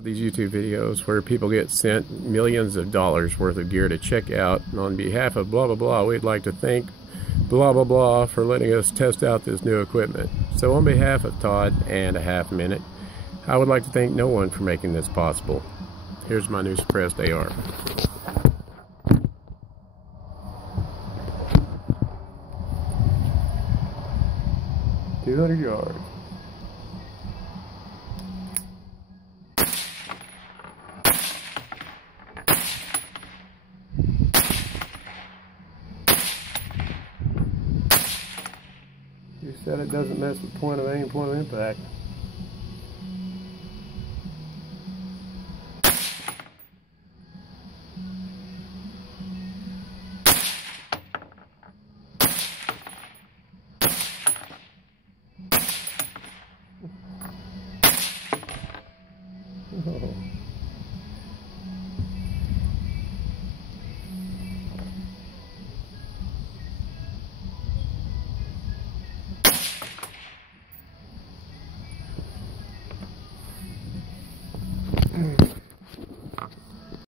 These YouTube videos where people get sent millions of dollars worth of gear to check out, and on behalf of blah blah blah, we'd like to thank blah blah blah for letting us test out this new equipment. So on behalf of Todd and a half minute, I would like to thank no one for making this possible. Here's my new suppressed AR. $200 yards. You said it doesn't mess with point of aim, point of impact. Oh.